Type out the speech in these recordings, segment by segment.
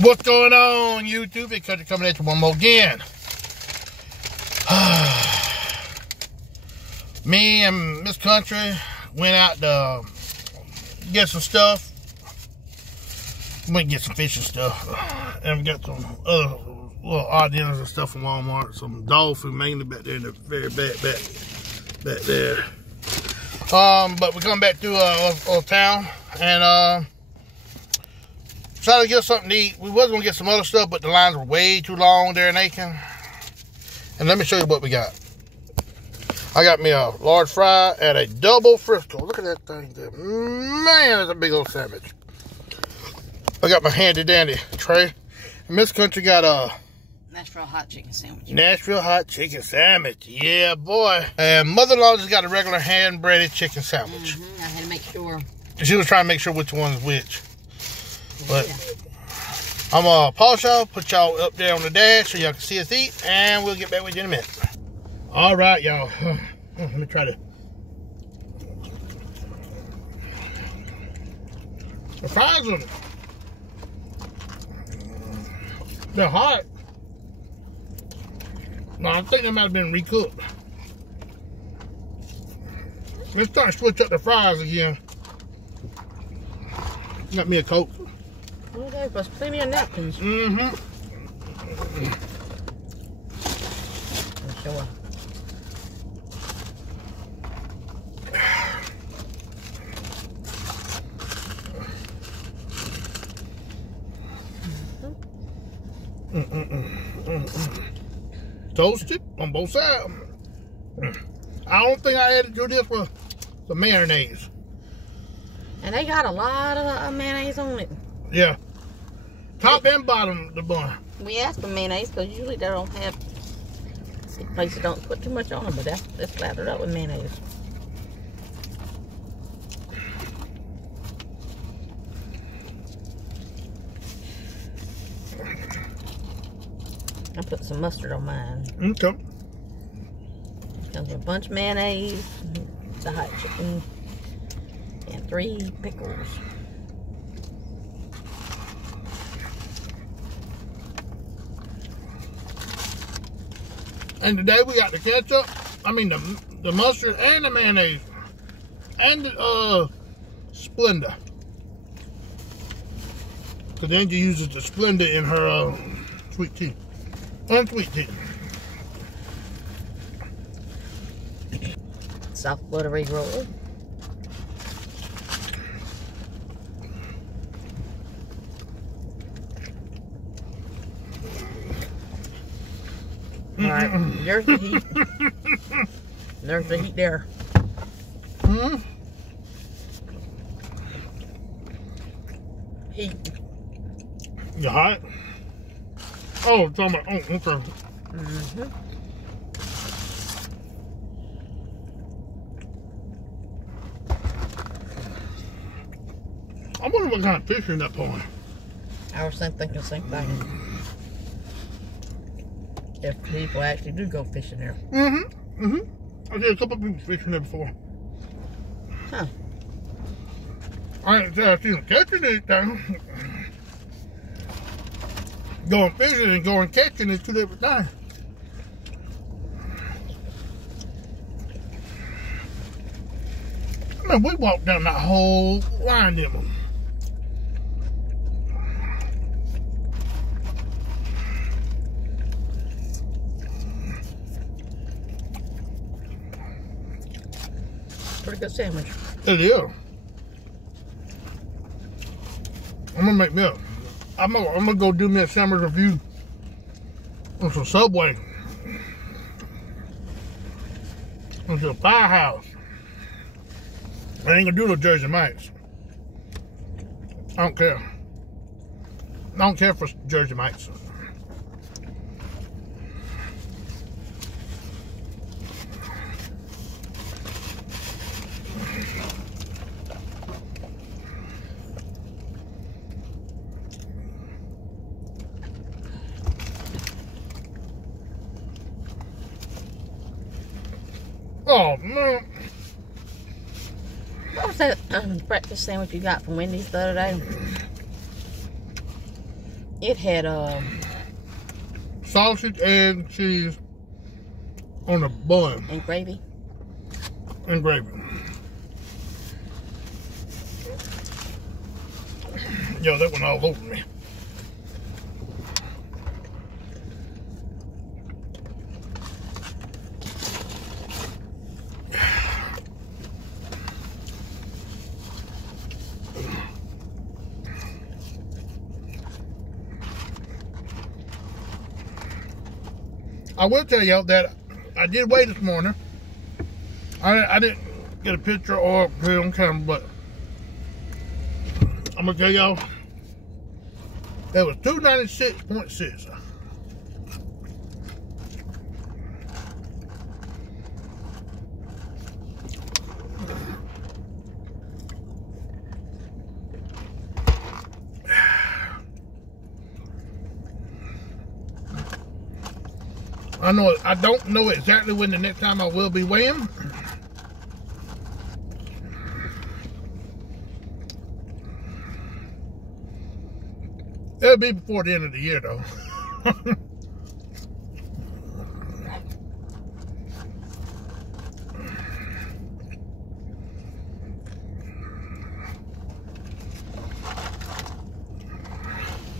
What's going on, YouTube? Big Country coming at you one more again. Me and Miss Country went out to get some stuff. We went and get some fishing stuff. And we got some other little odd dinners and stuff from Walmart. Some dog food mainly back there in the very back there. But we come back to our town and trying to get something to eat. We was gonna get some other stuff, but the lines were way too long there in Aiken. And let me show you what we got. I got me a large fry and a double Frisco. Look at that thing there. Man, that's a big old sandwich. I got my handy dandy tray. And Miss Country got a Nashville hot chicken sandwich. Nashville hot chicken sandwich. Yeah, boy. And mother-in-law just got a regular hand-breaded chicken sandwich. I had to make sure. She was trying to make sure which one is which. But I'm gonna pause y'all, put y'all up there on the dash so y'all can see us eat, and we'll get back with you in a minute. All right, y'all. Let me try to. The fries are, they're hot. No, I think they might have been recooked. Let's try to switch up the fries again. Got me a Coke. Oh, there's plenty of napkins. Sure. Toasted on both sides. I don't think I added to this with the mayonnaise. And they got a lot of mayonnaise on it. Yeah. Top and bottom the bun. We asked for mayonnaise because usually they don't have, places don't put too much on them, but that's slathered up with mayonnaise. I put some mustard on mine. Okay. Comes with a bunch of mayonnaise, the hot chicken, and 3 pickles. And today we got the ketchup, the mustard and the mayonnaise. And the Splenda. Because Angie uses the Splenda in her sweet tea. Unsweet tea. Soft buttery roll. Alright, there's the heat. There's the heat there. Heat. You hot? Oh, it's on my, oh, okay. I wonder what kind of fish in that pond. I was thinking the same thing. If people actually do go fishing there. I did a couple of people fishing there before. Huh. I ain't seen them catching anything. Going fishing and going catching is two different things. I mean, we walked down that whole line, didn't we? Pretty good sandwich. It is. I'm gonna make me a. I'm gonna go do me a sandwich review on some Subway. On the Firehouse. I ain't gonna do no Jersey Mike's. I don't care. I don't care for Jersey Mike's. Oh, man. What was that breakfast sandwich you got from Wendy's the other day? It had sausage, egg, cheese on a bun. and gravy. And gravy. Yo, that went all over me. I will tell y'all that I did weigh this morning. I didn't get a picture or put it on camera, but I'm gonna tell y'all that was 296.6. I don't know exactly when the next time I will be weighing. It'll be before the end of the year, though. Let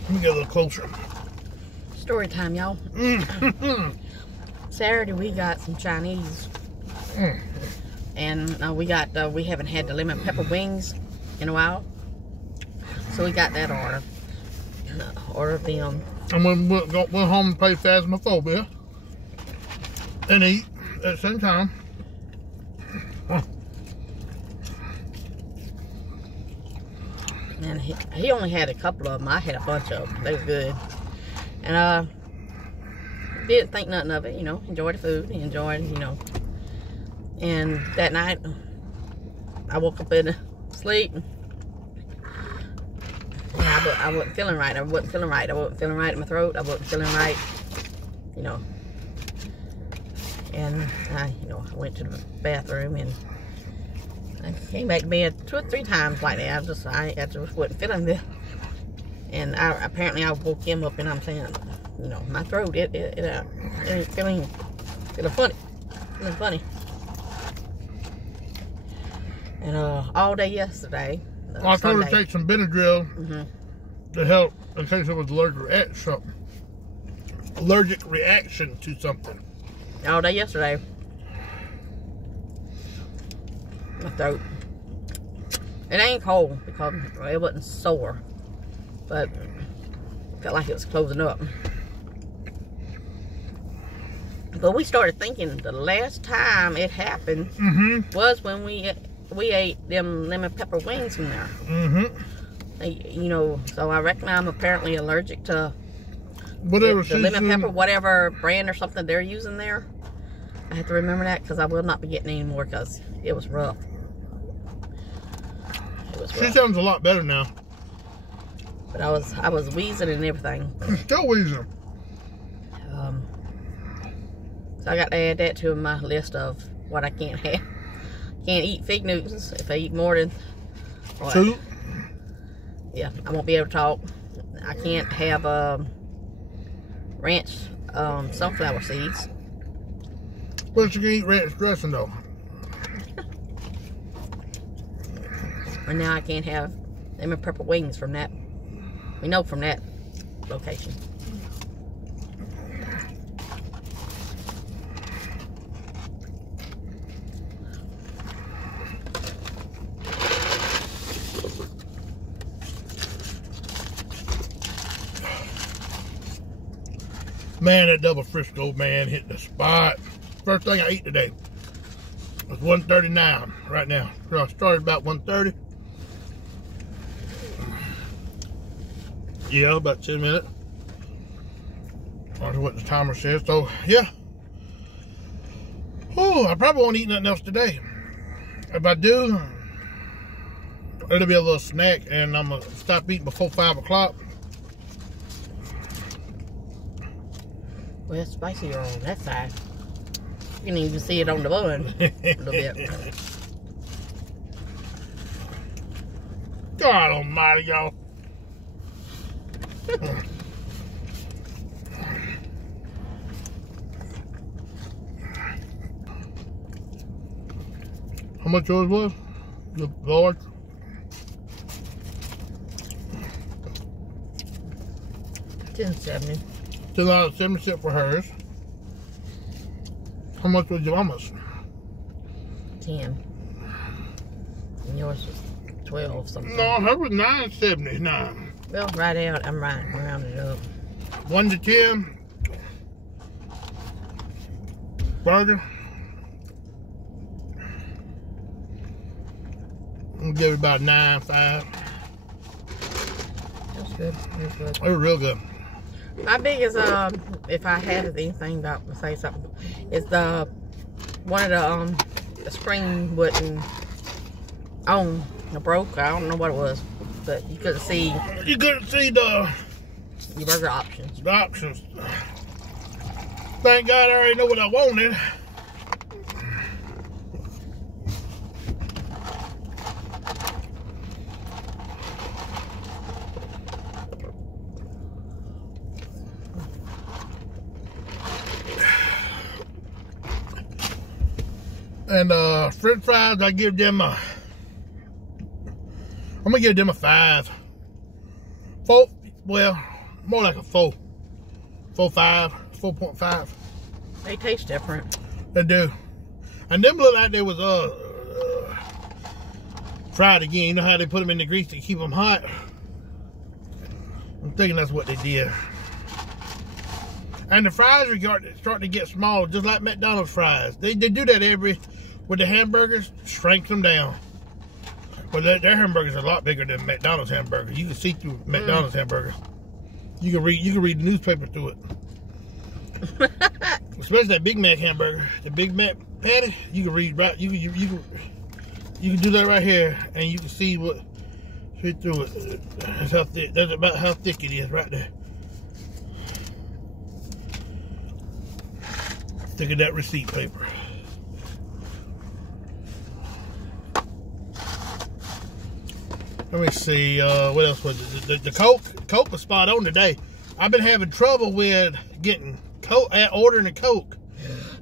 me get a little closer. Story time, y'all. Saturday we got some Chinese, and we haven't had the lemon pepper wings in a while, so we got that order. Ordered them. And went home and played Phasmophobia and eat at the same time. And he only had a couple of them. I had a bunch of them. They were good. And didn't think nothing of it, you know. Enjoyed the food. Enjoyed, you know. And that night, I woke up in sleep. I wasn't feeling right. I wasn't feeling right. I wasn't feeling right in my throat. I wasn't feeling right, you know. And I went to the bathroom and I came back to bed 2 or 3 times like that. I just wasn't feeling good. And apparently I woke him up and I'm saying, you know, my throat, it ain't feeling funny. Feeling funny. And all day yesterday. I told her to take some Benadryl to help in case there was allergic reaction to something. All day yesterday. My throat. It ain't cold because it wasn't sore, but it felt like it was closing up. But we started thinking the last time it happened was when we ate them lemon pepper wings from there. You know, so I reckon I'm apparently allergic to whatever the lemon pepper, whatever brand or something they're using there. I have to remember that because I will not be getting any more because it was rough. She sounds a lot better now. But I was wheezing and everything. I'm still wheezing. So I got to add that to my list of what I can't have. Can't eat fig Newtons if I eat more than what? 2. Yeah, I won't be able to talk. I can't have ranch sunflower seeds. But you can eat ranch dressing though. And now I can't have lemon pepper wings from that. We know from that location. Man, that double Frisco, man, hit the spot. First thing I eat today was 1:39 right now. So I started about 1:30. Yeah, about 10 minutes. That's what the timer says. So, yeah. Oh, I probably won't eat nothing else today. If I do, it'll be a little snack, and I'm going to stop eating before 5 o'clock. Well, it's spicier on that side. You can even see it on the bun a little bit. God almighty, y'all. much yours was? The large? $10.70. $10.70 for hers. How much was your mama's? $10. And yours was $12 something. No, hers was $9.79. Well, right out. I'm right. Round it up. 1 to 10. Burger. I'm gonna give it about 9.5. That's good. That's good. It was real good. My biggest, if I had anything about to say something, is one of the screen wouldn't on. It broke. I don't know what it was, but you couldn't see. You couldn't see your burger options. The options. Thank God I already know what I wanted. And French fries, I give them I'm gonna give them a 5. 4, well, more like a 4. 4.5, 4.5. They taste different. They do. And them look like they was fried again. You know how they put them in the grease to keep them hot? I'm thinking that's what they did. And the fries are starting to get smaller, just like McDonald's fries. They do that with the hamburgers, shrink them down. But their hamburgers are a lot bigger than McDonald's hamburgers. You can see through McDonald's hamburgers. You can read the newspaper through it. Especially that Big Mac hamburger, the Big Mac patty. You can read right. You can do that right here, and you can see what straight through it. That's how thick. That's about how thick it is right there. Thick of that receipt paper. Let me see, what else was it? The Coke was spot on today. I've been having trouble with getting Coke, ordering a Coke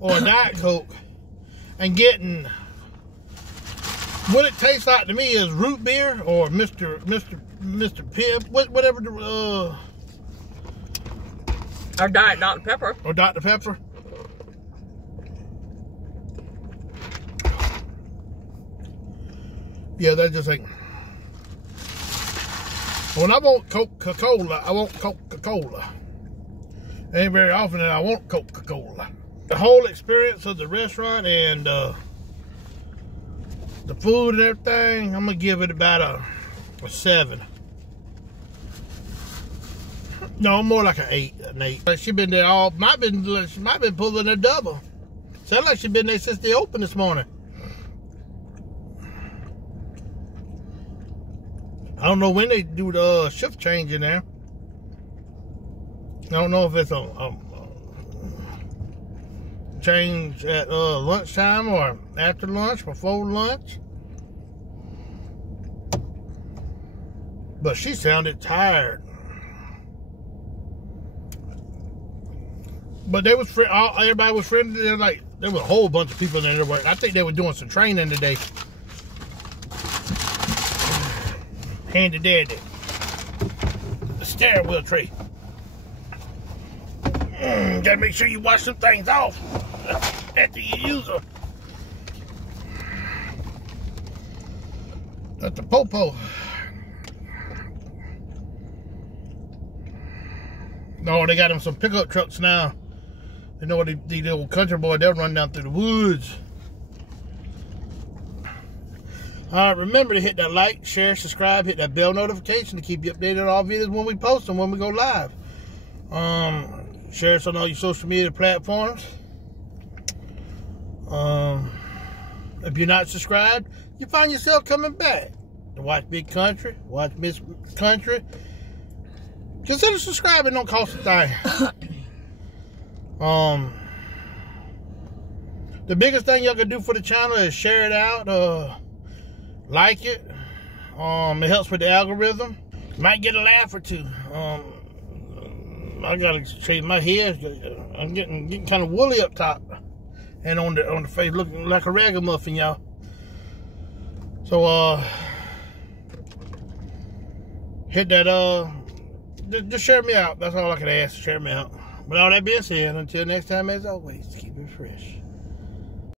or a Diet Coke and getting, what it tastes like to me is root beer or Mr. Pibb, whatever the, or Diet Dr. Pepper. Or Dr. Pepper. Yeah, that just ain't. When I want Coca-Cola, I want Coca-Cola. Ain't very often that I want Coca-Cola. The whole experience of the restaurant and the food and everything, I'm gonna give it about a 7. No, more like an 8. Like she been there might been pulling a double. Sound like she been there since they opened this morning. I don't know when they do the shift change in there. I don't know if it's a change at lunchtime or after lunch, before lunch. But she sounded tired. But they was everybody was friendly. There was a whole bunch of people in there working. I think they were doing some training today. Handy dandy. The steering wheel tray. Gotta make sure you wash some things off after you use them. That's the popo. No, they got them some pickup trucks now. You know what the old country boy, they'll run down through the woods. Remember to hit that like, share, subscribe, hit that bell notification to keep you updated on all videos when we post them, when we go live. Share us on all your social media platforms. If you're not subscribed, you find yourself coming back to watch Big Country, watch Miss Country. Consider subscribing, don't cost a thing. The biggest thing y'all can do for the channel is share it out, like it. It helps with the algorithm. Might get a laugh or two. I gotta shave my hair. I'm getting kind of woolly up top and on the face, looking like a ragamuffin, y'all. So, hit that, just share me out. That's all I can ask. Share me out. With all that being said, until next time, as always, keep it fresh.